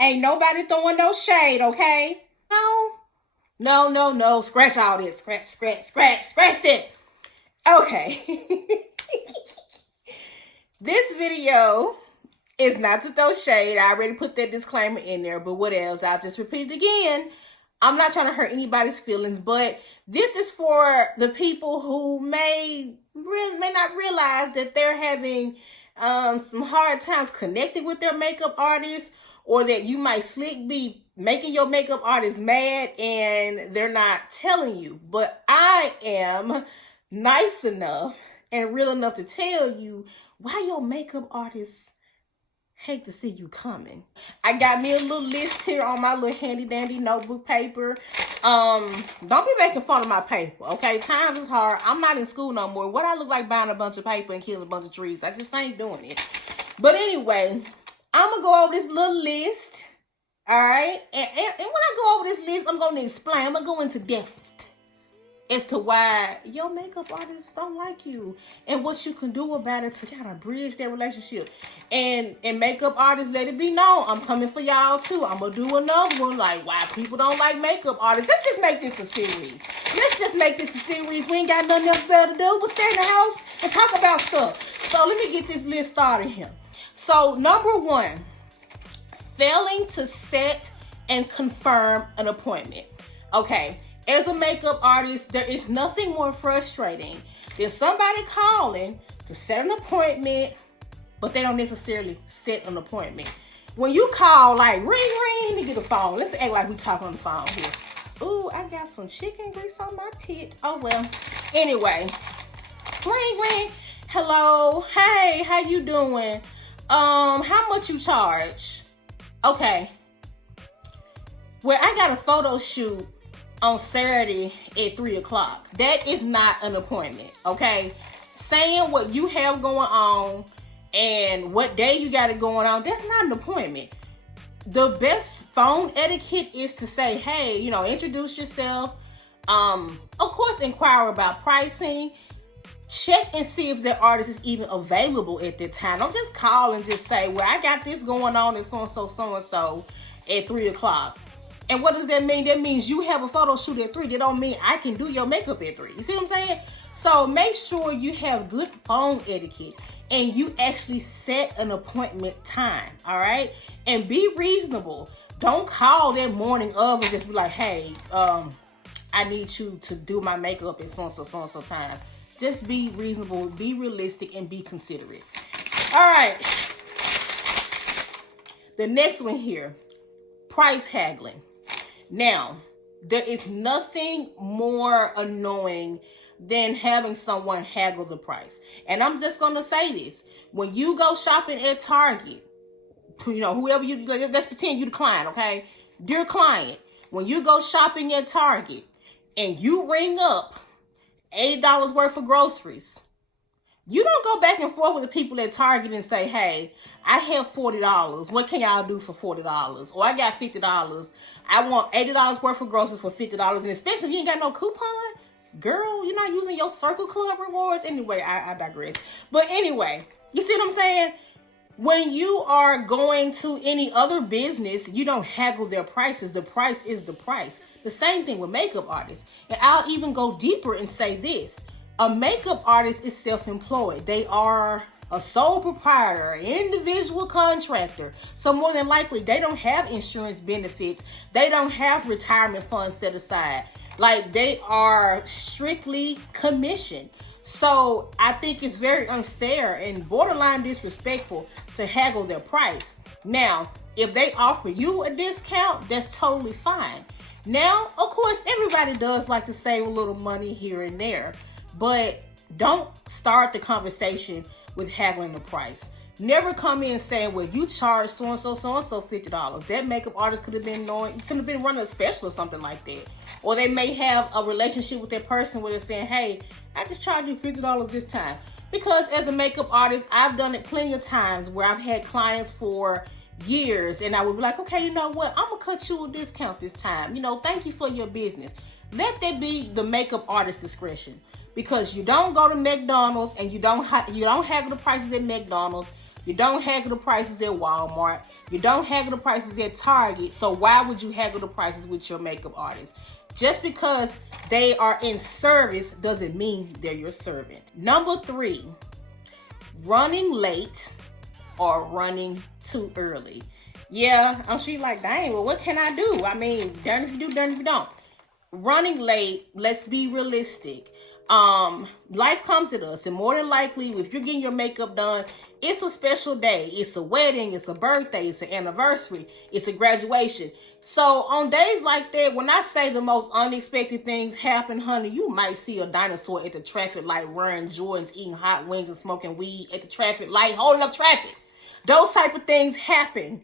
Ain't nobody throwing no shade, okay? No. Scratch all this. Scratch it. Okay. This video is not to throw shade. I already put that disclaimer in there, but what else? I'll just repeat it again. I'm not trying to hurt anybody's feelings, but this is for the people who may not realize that they're having some hard times connecting with their makeup artist, or that you might be making your makeup artist mad and they're not telling you. But I am nice enough and real enough to tell you why your makeup artist hate to see you coming. I got me a little list here on my little handy dandy notebook paper. Don't be making fun of my paper, okay? Times is hard. I'm not in school no more. What I look like buying a bunch of paper and killing a bunch of trees? I just ain't doing it. But anyway, I'm gonna go over this little list, all right? And when I go over this list, I'm gonna explain. I'm gonna go into depth as to why your makeup artists don't like you and what you can do about it to kind of bridge their relationship. And makeup artists, let it be known, I'm coming for y'all too. I'm gonna do another one like why people don't like makeup artists. Let's just make this a series. We ain't got nothing else better to do but stay in the house and talk about stuff. So let me get this list started here. So number 1, failing to set and confirm an appointment. Okay. As a makeup artist, there is nothing more frustrating than somebody calling to set an appointment, but they don't necessarily set an appointment. When you call, like, ring, let me get the phone. Let's act like we talking on the phone here. Ooh, I got some chicken grease on my tit. Oh, well. Anyway, ring. Hello. Hey, how you doing? How much you charge? Okay. Well, I got a photo shoot on Saturday at 3 o'clock. That is not an appointment, okay? Saying what you have going on and what day you got it going on, that's not an appointment. The best phone etiquette is to say, hey, introduce yourself. Of course, inquire about pricing. Check and see if the artist is even available at that time. Don't just call and just say, well, I got this going on and so-and-so at 3 o'clock. And what does that mean? That means you have a photo shoot at 3. That don't mean I can do your makeup at 3. You see what I'm saying? So make sure you have good phone etiquette and you actually set an appointment time, all right? And be reasonable. Don't call that morning of and just be like, hey, I need you to do my makeup at so-and-so time. Just be reasonable, be realistic, and be considerate. All right. The next one here, price haggling. Now, there is nothing more annoying than having someone haggle the price. And I'm just going to say this. When you go shopping at Target, whoever let's pretend you the client, okay? Dear client, when you go shopping at Target and you ring up $8 worth of groceries, you don't go back and forth with the people at Target and say, hey, I have $40. What can y'all do for $40? Or I got $50. I want $80 worth of groceries for $50. And especially if you ain't got no coupon, girl, you're not using your Circle Club rewards. Anyway, I digress. But anyway, you see what I'm saying? When you are going to any other business, you don't haggle their prices. The price is the price. The same thing with makeup artists. And I'll even go deeper and say this. A makeup artist is self-employed. They are a sole proprietor, an individual contractor. So more than likely, they don't have insurance benefits. They don't have retirement funds set aside. Like, they are strictly commissioned. So I think it's very unfair and borderline disrespectful to haggle their price. Now, if they offer you a discount, that's totally fine. Now, of course, everybody does like to save a little money here and there. But don't start the conversation with haggling the price. Never come in saying, well, you charge so-and-so $50. That makeup artist could have been running a special or something like that. Or they may have a relationship with that person where they're saying, hey, I just charged you $50 this time. Because as a makeup artist, I've done it plenty of times where I've had clients for years and I would be like, okay, you know what? I'm going to cut you a discount this time. Thank you for your business. Let that be the makeup artist's discretion. Because you don't go to McDonald's and you don't haggle the prices at McDonald's. You don't haggle the prices at Walmart. You don't haggle the prices at Target. So why would you haggle the prices with your makeup artist? Just because they are in service doesn't mean they're your servant. Number 3, running late or running too early. Yeah, I'm sure you're like, dang, well, what can I do? I mean, darn if you do, darn if you don't. Running late, let's be realistic. Life comes at us, and more than likely, if you're getting your makeup done, it's a special day. It's a wedding, it's a birthday, it's an anniversary, it's a graduation. So on days like that, when I say the most unexpected things happen, honey, you might see a dinosaur at the traffic light wearing Jordans, eating hot wings and smoking weed at the traffic light, holding up traffic. Those type of things happen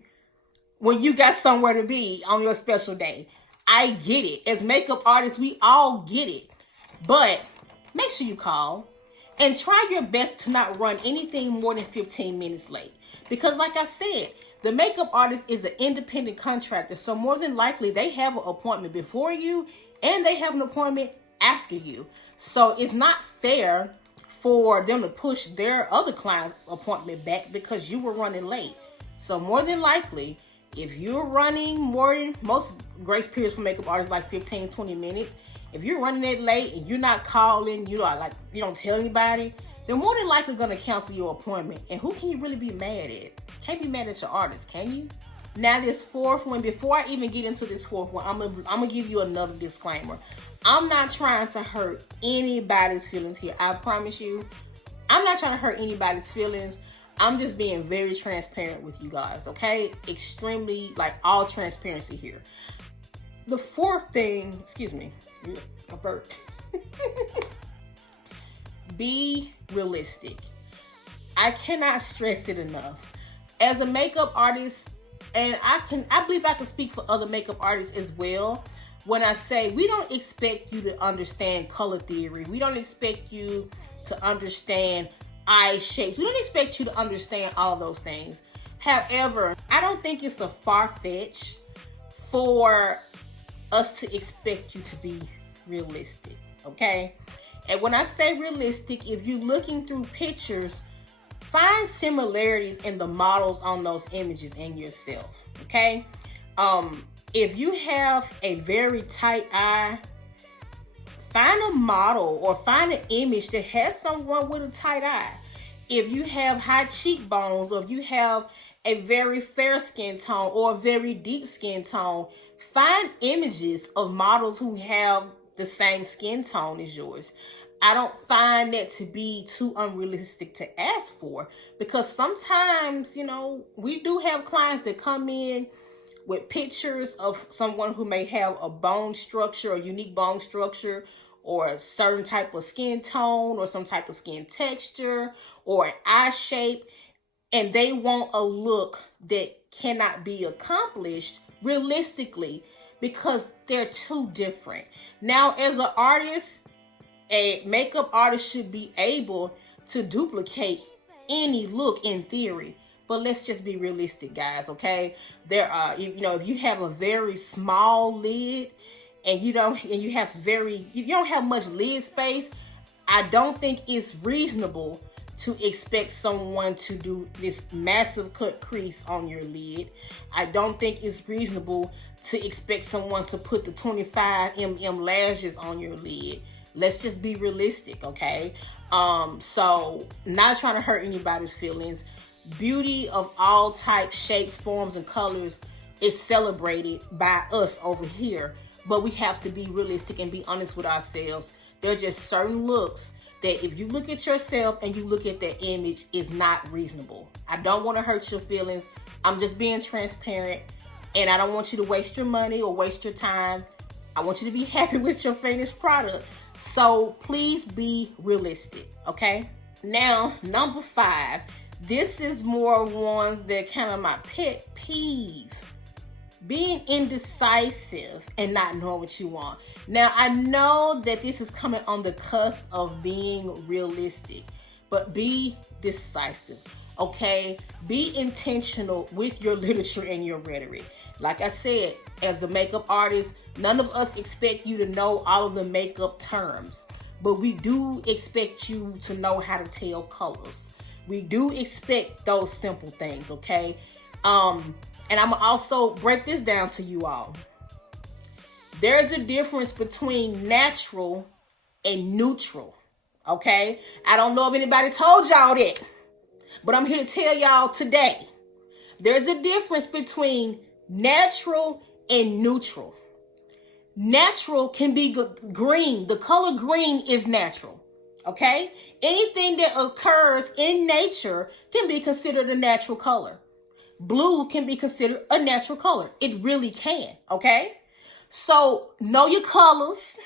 when you got somewhere to be on your special day. I get it. As makeup artists, we all get it. But make sure you call and try your best to not run anything more than 15 minutes late. Because like I said, the makeup artist is an independent contractor. So more than likely, they have an appointment before you and they have an appointment after you. So it's not fair for them to push their other client's appointment back because you were running late. So more than likely, if you're running most grace periods for makeup artists like 15, 20 minutes. If you're running that late and you're not calling, you don't tell anybody, they're more than likely going to cancel your appointment. And who can you really be mad at? Can't be mad at your artist, can you? Now this 4th one, before I even get into this 4th one, I'm gonna give you another disclaimer. I'm not trying to hurt anybody's feelings here. I promise you, I'm not trying to hurt anybody's feelings. I'm just being very transparent with you guys, okay? Extremely, all transparency here. The 4th thing, excuse me, I burped. Be realistic. I cannot stress it enough. As a makeup artist, and I believe I can speak for other makeup artists as well, when I say we don't expect you to understand color theory. We don't expect you to understand eye shapes. We don't expect you to understand all those things. However, I don't think it's a far-fetched for us to expect you to be realistic, okay? And when I say realistic, if you're looking through pictures, find similarities in the models on those images and yourself, okay? If you have a very tight eye, find a model or find an image that has someone with a tight eye. If you have high cheekbones, or if you have a very fair skin tone or a very deep skin tone, find images of models who have the same skin tone as yours. I don't find that to be too unrealistic to ask for, because sometimes, we do have clients that come in with pictures of someone who may have a bone structure, a unique bone structure, or a certain type of skin tone, or some type of skin texture, or an eye shape, and they want a look that cannot be accomplished realistically because they're too different. Now, as an artist, a makeup artist should be able to duplicate any look in theory. But let's just be realistic, guys, okay? There are, if you have a very small lid and you don't have much lid space, I don't think it's reasonable to expect someone to do this massive cut crease on your lid. I don't think it's reasonable to expect someone to put the 25 lashes on your lid. Let's just be realistic, okay? So not trying to hurt anybody's feelings. Beauty of all types, shapes, forms, and colors is celebrated by us over here. But we have to be realistic and be honest with ourselves. There are just certain looks that if you look at yourself and you look at that image, is not reasonable. I don't want to hurt your feelings. I'm just being transparent, and I don't want you to waste your money or waste your time. I want you to be happy with your finished product. So please be realistic, okay? Now, number 5. This is more ones that kind of my pet peeve. Being indecisive and not knowing what you want. Now, I know that this is coming on the cusp of being realistic, but be decisive, okay? Be intentional with your literature and your rhetoric. Like I said, as a makeup artist, none of us expect you to know all of the makeup terms, but we do expect you to know how to tell colors. We do expect those simple things, okay? And I'm also break this down to you all. There's a difference between natural and neutral, okay? I don't know if anybody told y'all that, but I'm here to tell y'all today. There's a difference between natural and neutral. Natural can be green. The color green is natural, okay? Anything that occurs in nature can be considered a natural color. Blue can be considered a natural color. It really can, okay? So know your colors,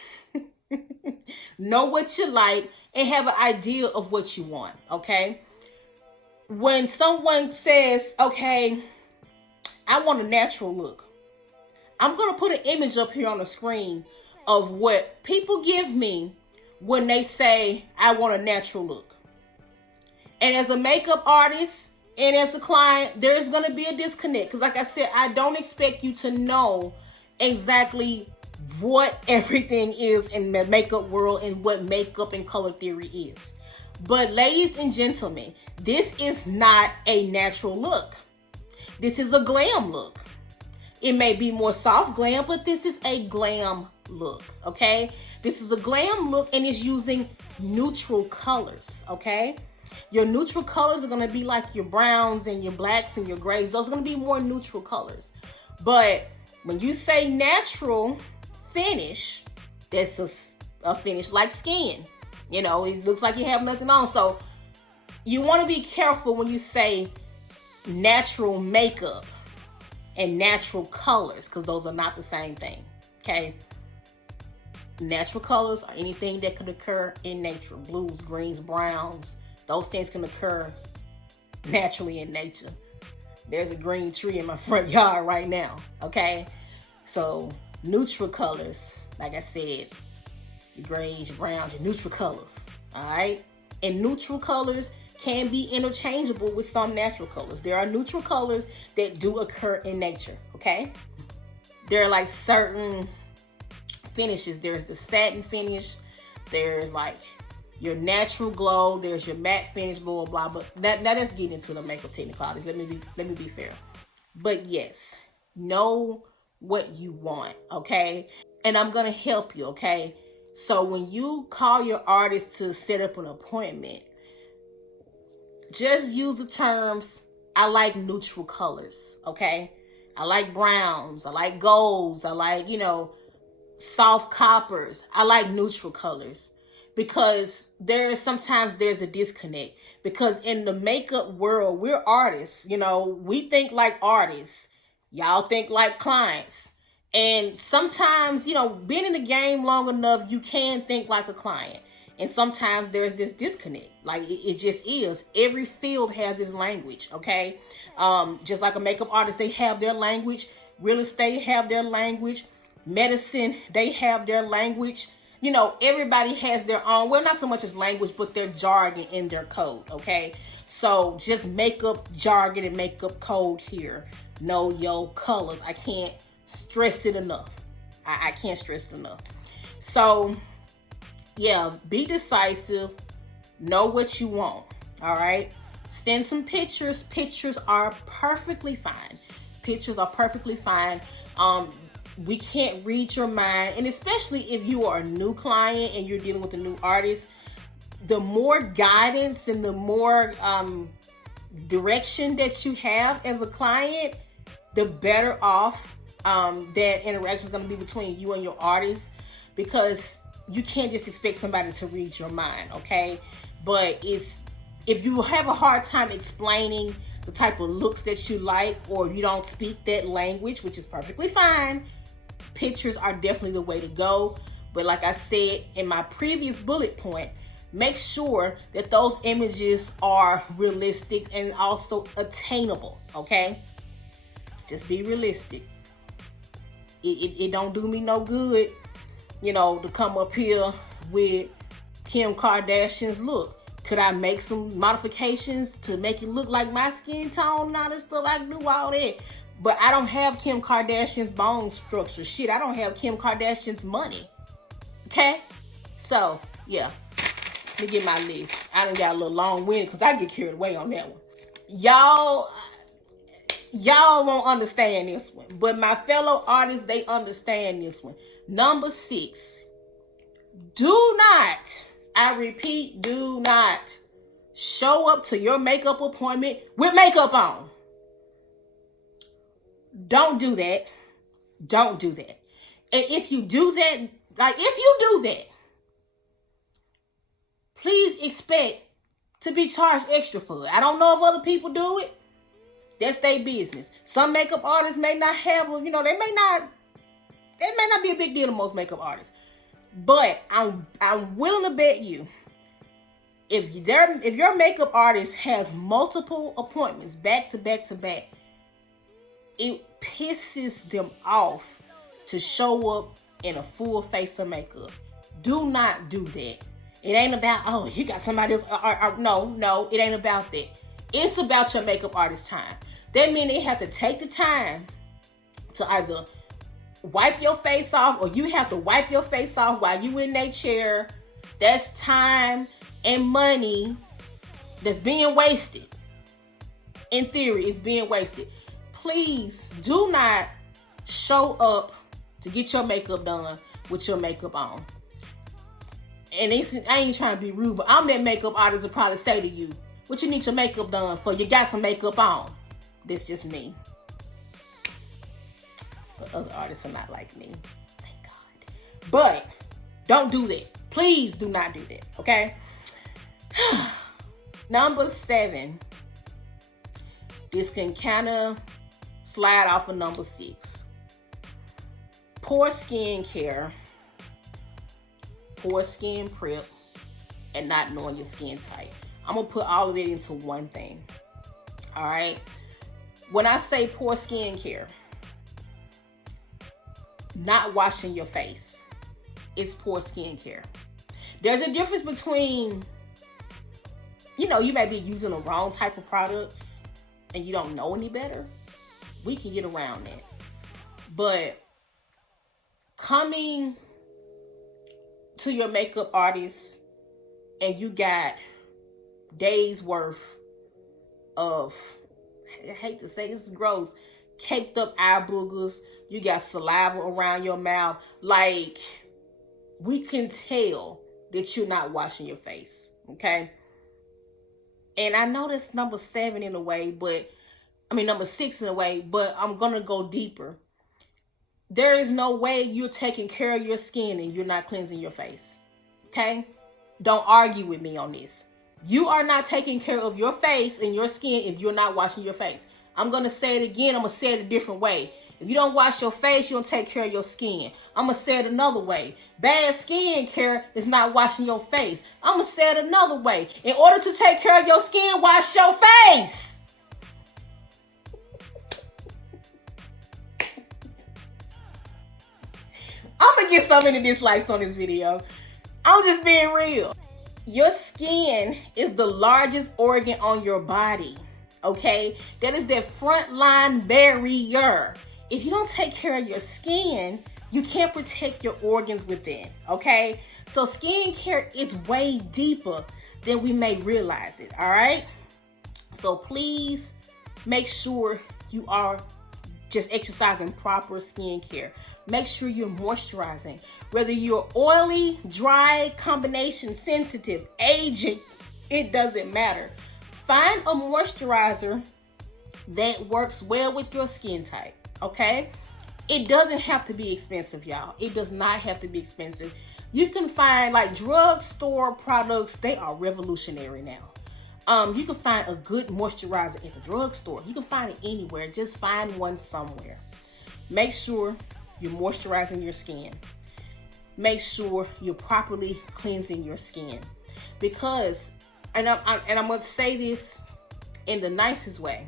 know what you like, and have an idea of what you want, okay? When someone says, okay, I want a natural look, I'm going to put an image up here on the screen of what people give me when they say, I want a natural look. And as a makeup artist and as a client, there's going to be a disconnect. Because like I said, I don't expect you to know exactly what everything is in the makeup world and what makeup and color theory is. But ladies and gentlemen, this is not a natural look. This is a glam look. It may be more soft glam, but this is a glam look, okay? This is a glam look and it's using neutral colors, okay? Your neutral colors are going to be like your browns and your blacks and your grays. Those are going to be more neutral colors. But when you say natural finish, that's a finish like skin. You know, it looks like you have nothing on. So you want to be careful when you say natural makeup and natural colors, because those are not the same thing, okay? Natural colors are anything that could occur in nature. Blues, greens, browns. Those things can occur naturally in nature. There's a green tree in my front yard right now, okay? So neutral colors, like I said, your grays, your browns, your neutral colors, all right? And neutral colors can be interchangeable with some natural colors. There are neutral colors that do occur in nature, okay? There are like certain finishes. There's the satin finish. There's like your natural glow. There's your matte finish, blah, blah, blah. But now let's get into the makeup technicalities. Let me be fair. But yes, know what you want, okay? And I'm going to help you, okay? So when you call your artist to set up an appointment, just use the terms, I like neutral colors, okay? I like browns. I like golds. I like, soft coppers. I like neutral colors. Because sometimes there's a disconnect. Because in the makeup world, we're artists. We think like artists. Y'all think like clients. And sometimes, being in the game long enough, you can think like a client. And sometimes there's this disconnect. Like it just is. Every field has its language, okay? Just like a makeup artist, they have their language. Real estate have their language. Medicine, they have their language. Everybody has their own, well, not so much as language, but their jargon in their code, okay? So just makeup jargon and makeup code here. Know your colors. I can't stress it enough. I can't stress it enough. So yeah, be decisive. Know what you want. All right. Send some pictures. Pictures are perfectly fine. Pictures are perfectly fine. We can't read your mind. And especially if you are a new client and you're dealing with a new artist, the more guidance and the more direction that you have as a client, the better off that interaction is going to be between you and your artist, because you can't just expect somebody to read your mind, okay? But if you have a hard time explaining the type of looks that you like, or you don't speak that language, which is perfectly fine, pictures are definitely the way to go. But like I said in my previous bullet point, make sure that those images are realistic and also attainable, okay? Just be realistic. It don't do me no good, to come up here with Kim Kardashian's look. Could I make some modifications to make it look like my skin tone and all this stuff? I can do all that. But I don't have Kim Kardashian's bone structure. Shit, I don't have Kim Kardashian's money. Okay? So, yeah. Let me get my list. I done got a little long-winded because I get carried away on that one. Y'all won't understand this one. But my fellow artists, they understand this one. Number 6. Do not, I repeat, do not show up to your makeup appointment with makeup on. Don't do that. Don't do that. And if you do that, please expect to be charged extra for it. I don't know if other people do it. That's their business. Some makeup artists may not have, they may not be a big deal to most makeup artists. But I'm willing to bet you, if your makeup artist has multiple appointments back to back to back, it pisses them off to show up in a full face of makeup. Do not do that. It ain't about, you got somebody else. No, it ain't about that. It's about your makeup artist time. That means they have to take the time to either wipe your face off, or you have to wipe your face off while you in that chair. That's time and money that's being wasted. In theory, it's being wasted. Please do not show up to get your makeup done with your makeup on. And I ain't trying to be rude, but I'm that makeup artist will probably say to you, what you need your makeup done for? You got some makeup on. That's just me. But other artists are not like me. Thank God. But don't do that. Please do not do that. Okay? Number 7. This can kind of slide off of number 6. Poor skin care, poor skin prep, and not knowing your skin type. I'm going to put all of it into one thing. All right? When I say poor skin care, not washing your face is poor skin care. There's a difference between, you may be using the wrong type of products and you don't know any better. We can get around that. But coming to your makeup artist and you got days worth of, I hate to say this is gross, caked up eye boogers, you got saliva around your mouth, like, we can tell that you're not washing your face, okay? And I know that's number 7 in a way, number 6 in a way, but I'm gonna go deeper. There is no way you're taking care of your skin and you're not cleansing your face. Okay? Don't argue with me on this. You are not taking care of your face and your skin if you're not washing your face. I'm going to say it again. I'm going to say it a different way. If you don't wash your face, you don't take care of your skin. I'm going to say it another way. Bad skin care is not washing your face. I'm going to say it another way. In order to take care of your skin, wash your face. I'm going to get so many dislikes on this video. I'm just being real. Your skin is the largest organ on your body, okay? That is that front line barrier. If you don't take care of your skin, you can't protect your organs within, okay? So skin care is way deeper than we may realize it, all right? So please make sure you are just exercising proper skin care. Make sure you're moisturizing. Whether you're oily, dry, combination, sensitive, aging, it doesn't matter. Find a moisturizer that works well with your skin type, okay? It doesn't have to be expensive, y'all. It does not have to be expensive. You can find like drugstore products. They are revolutionary now. You can find a good moisturizer at the drugstore. You can find it anywhere. Just find one somewhere. Make sure you're moisturizing your skin. Make sure you're properly cleansing your skin. Because, and I'm going to say this in the nicest way.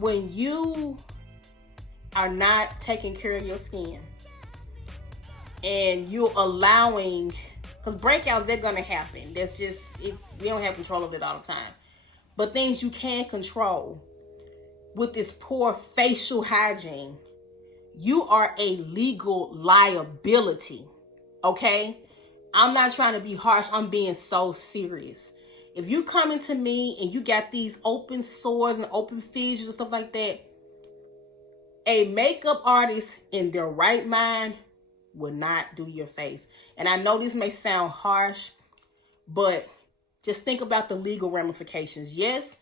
When you are not taking care of your skin and you're allowing, because breakouts, they're going to happen. That's just, we don't have control of it all the time. But things you can control with this poor facial hygiene, you are a legal liability, okay? I'm not trying to be harsh. I'm being so serious. If you coming to me and you got these open sores and open fissures and stuff like that, a makeup artist in their right mind will not do your face. And I know this may sound harsh, but just think about the legal ramifications. Yes,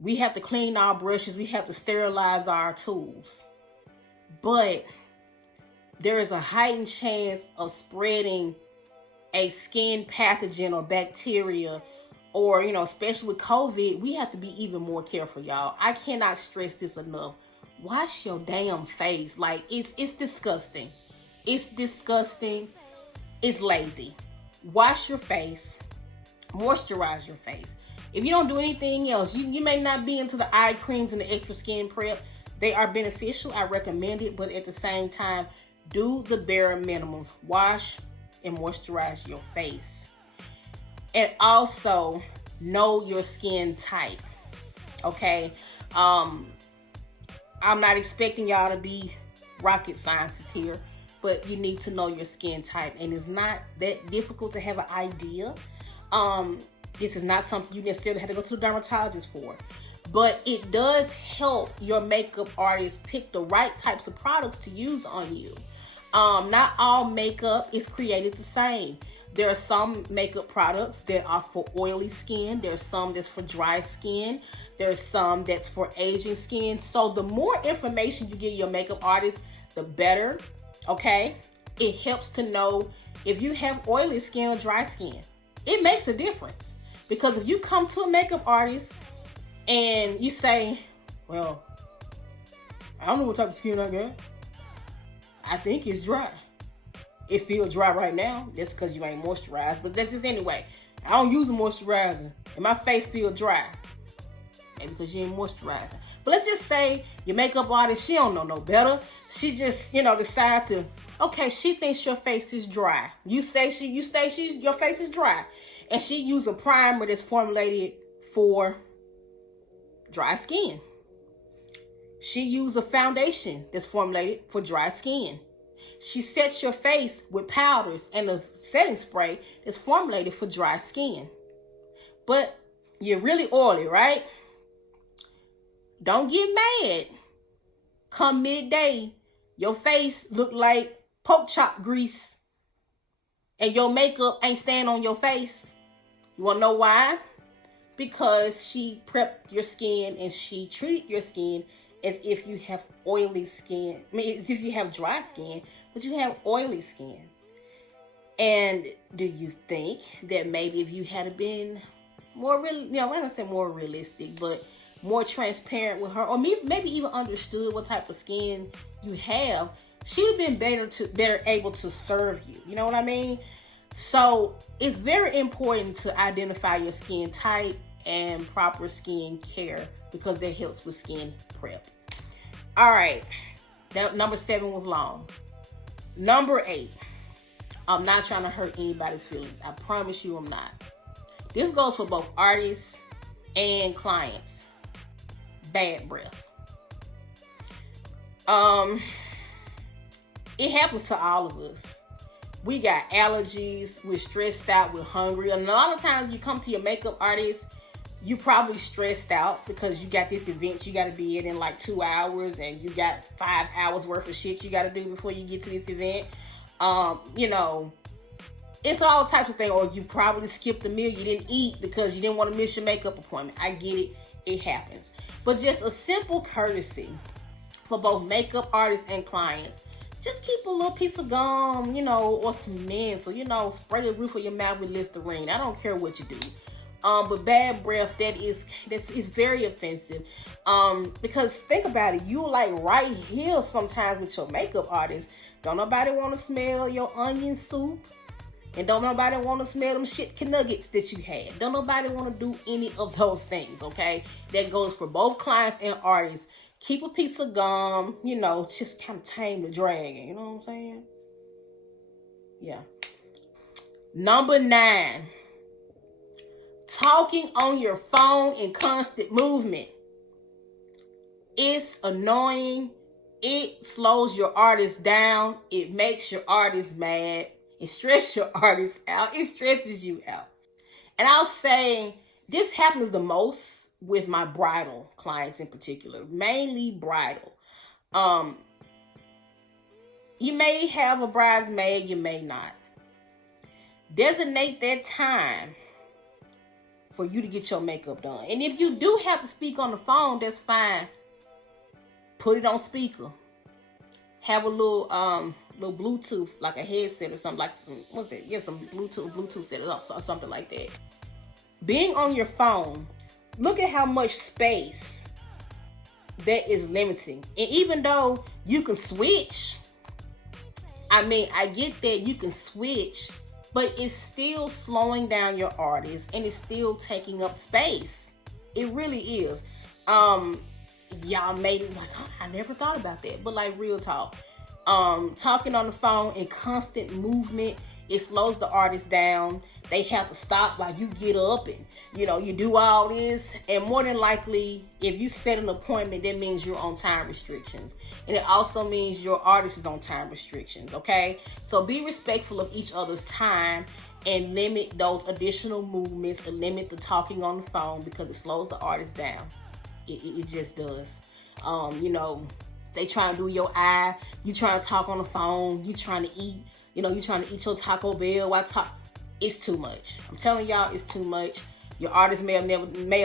we have to clean our brushes. We have to sterilize our tools. But there is a heightened chance of spreading a skin pathogen or bacteria, or, especially with COVID, we have to be even more careful, y'all. I cannot stress this enough. Wash your damn face. Like, it's disgusting. It's disgusting. It's lazy. Wash your face. Moisturize your face. If you don't do anything else, you may not be into the eye creams and the extra skin prep. They are beneficial. I recommend it. But at the same time, do the bare minimums. Wash and moisturize your face. And also, know your skin type. Okay? I'm not expecting y'all to be rocket scientists here, but you need to know your skin type. And it's not that difficult to have an idea. This is not something you necessarily have to go to the dermatologist for. But it does help your makeup artist pick the right types of products to use on you. Not all makeup is created the same. There are some makeup products that are for oily skin. There's some that's for dry skin. There's some that's for aging skin. So the more information you give your makeup artist, the better, okay? It helps to know if you have oily skin or dry skin. It makes a difference. Because if you come to a makeup artist and you say, well, I don't know what type of skin I got. I think it's dry. It feels dry right now. That's because you ain't moisturized. But that's just anyway. I don't use a moisturizer. And my face feel dry. Maybe because you ain't moisturizing. But let's just say your makeup artist, she don't know no better. She just, decide to, okay, she thinks your face is dry. You say your face is dry. And she use a primer that's formulated for dry skin. She use a foundation that's formulated for dry skin. She sets your face with powders and a setting spray that's formulated for dry skin. But you're really oily, right? Don't get mad. Come midday, your face look like pork chop grease and your makeup ain't staying on your face. You want to know why? Because she prepped your skin and she treated your skin as if you have oily skin. I mean, as if you have dry skin, but you have oily skin. And do you think that maybe if you had been more real, I'm not gonna say more realistic, but more transparent with her, or maybe even understood what type of skin you have, she would have been better able to serve you. You know what I mean? So it's very important to identify your skin type and proper skin care, because that helps with skin prep. All right, that number 7 was long. Number 8, I'm not trying to hurt anybody's feelings. I promise you I'm not. This goes for both artists and clients. Bad breath. It happens to all of us. We got allergies, we're stressed out, we're hungry. And a lot of times you come to your makeup artist, you probably stressed out because you got this event you got to be in like 2 hours, and you got 5 hours worth of shit you got to do before you get to this event. It's all types of things. Or you probably skipped a meal you didn't eat because you didn't want to miss your makeup appointment. I get it. It happens. But just a simple courtesy for both makeup artists and clients. Just keep a little piece of gum, or some mint. So, spray the roof of your mouth with Listerine. I don't care what you do. But bad breath, that's very offensive. Because think about it, you like right here sometimes with your makeup artist. Don't nobody want to smell your onion soup. And don't nobody want to smell them shit nuggets that you had. Don't nobody want to do any of those things, okay? That goes for both clients and artists. Keep a piece of gum, just kind of tame the dragon. You know what I'm saying? Yeah. Number 9. Talking on your phone in constant movement. It's annoying. It slows your artist down. It makes your artist mad. It stresses your artist out. It stresses you out. And I'll say this happens the most with my bridal clients in particular, mainly bridal. You may have a bridesmaid, you may not. Designate that time for you to get your makeup done. And if you do have to speak on the phone, that's fine. Put it on speaker. Have a little Bluetooth, like a headset or something, like, what's it? Yeah, some Bluetooth set it up or something like that. Being on your phone, look at how much space that is limiting. And even though you can switch, I mean, I get that you can switch, but it's still slowing down your artist and it's still taking up space. It really is. Y'all made it like, oh, I never thought about that. But like, real talk, talking on the phone and constant movement, it slows the artist down. They have to stop while you get up and, you do all this. And more than likely, if you set an appointment, that means you're on time restrictions. And it also means your artist is on time restrictions, okay? So be respectful of each other's time and limit those additional movements and limit the talking on the phone, because it slows the artist down. It just does. They trying to do your eye. You trying to talk on the phone. You trying to eat. You trying to eat your Taco Bell while It's too much. I'm telling y'all, it's too much. Your artist may have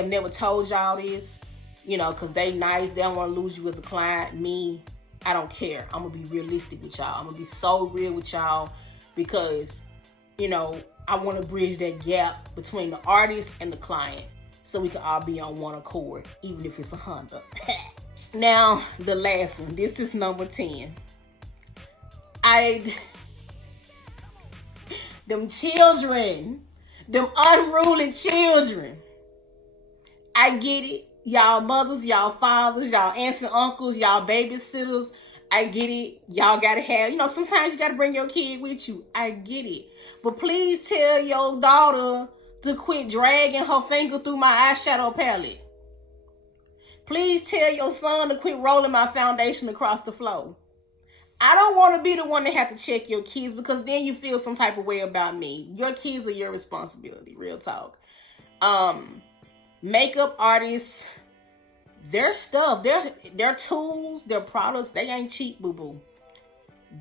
never told y'all this, because they nice. They don't want to lose you as a client. Me, I don't care. I'm gonna be realistic with y'all. I'm gonna be so real with y'all, because, I want to bridge that gap between the artist and the client, so we can all be on one accord, even if it's a Honda. Now, the last one. This is number 10. Them children, them unruly children. I get it. Y'all mothers, y'all fathers, y'all aunts and uncles, y'all babysitters. I get it. Y'all gotta have, sometimes you gotta bring your kid with you. I get it. But please tell your daughter to quit dragging her finger through my eyeshadow palette. Please tell your son to quit rolling my foundation across the floor. I don't want to be the one that have to check your kids, because then you feel some type of way about me. Your kids are your responsibility. Real talk. Makeup artists, their stuff, their tools, their products, they ain't cheap, boo-boo.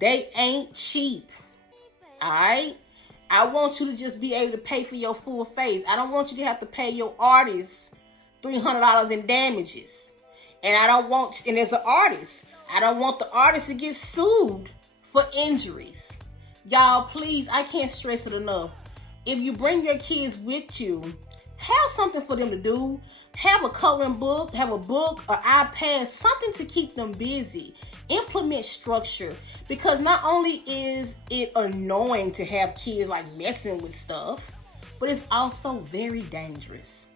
They ain't cheap. Alright? I want you to just be able to pay for your full face. I don't want you to have to pay your artist $300 in damages. And and as an artist, I don't want the artist to get sued for injuries. Y'all, please, I can't stress it enough. If you bring your kids with you, have something for them to do. Have a coloring book, have a book, an iPad, something to keep them busy. Implement structure, because not only is it annoying to have kids like messing with stuff, but it's also very dangerous.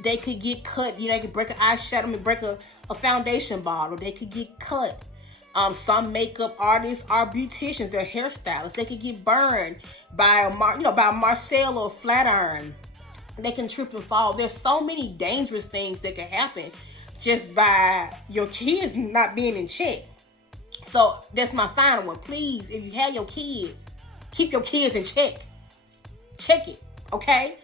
They could get cut. They could break an eyeshadow, break a foundation bottle. They could get cut. Some makeup artists are beauticians. They're hairstylists. They could get burned by by a Marcel or a flat iron. They can trip and fall. There's so many dangerous things that can happen just by your kids not being in check. So that's my final one. Please, if you have your kids, keep your kids in check. Check it, okay?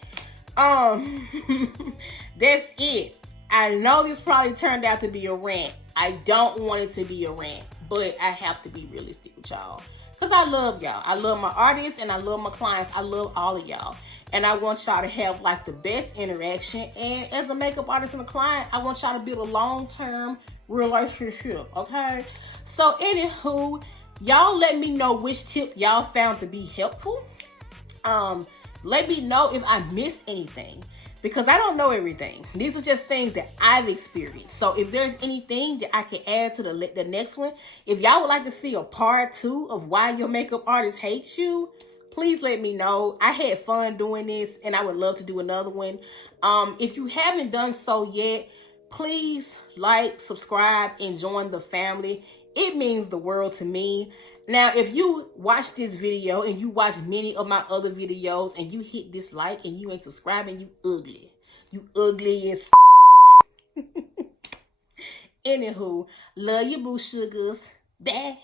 That's it. I know this probably turned out to be a rant. I don't want it to be a rant, but I have to be realistic with y'all, because I love y'all. I love my artists and I love my clients. I love all of y'all. And I want y'all to have like the best interaction. And as a makeup artist and a client, I want y'all to build a long-term relationship, okay? So anywho, y'all let me know which tip y'all found to be helpful. Let me know if I missed anything, because I don't know everything. These are just things that I've experienced. So if there's anything that I can add to the next one, if y'all would like to see a part 2 of why your makeup artist hates you, please let me know. I had fun doing this and I would love to do another one. If you haven't done so yet, please like, subscribe, and join the family. It means the world to me. Now, if you watch this video and you watch many of my other videos and you hit dislike and you ain't subscribing, you ugly. You ugly as Anywho, love you, boo sugars. Bye.